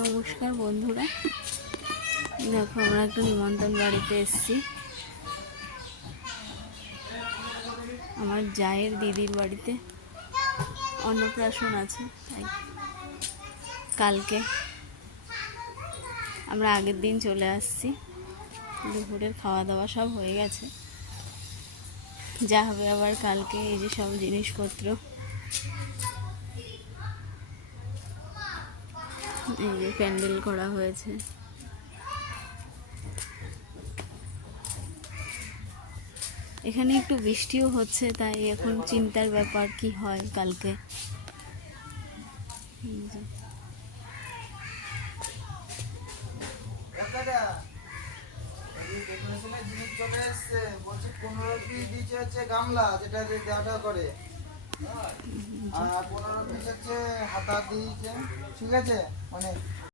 নমস্কার বন্ধুরা, দেখো আমরা একটা নিমন্ত্রণ বাড়িতে এসেছি। আমার জায়ের দিদির বাড়িতে অন্নপ্রাশন আছে, তাই কালকে আমরা আগের দিন চলে আসছি। দুপুরের খাওয়া দাওয়া সব হয়ে গেছে, যা হবে আবার কালকে। এই যে সব জিনিসপত্র, এই যে প্যান্ডেল করা হয়েছে। এখানে একটু বৃষ্টিও হচ্ছে, তাই এখন চিন্তার ব্যাপার কি হয় কালকে। গামলা যেটা দেওয়া করে আর 15 পিস হচ্ছে হাতা দিয়েছে, ঠিক আছে? মানে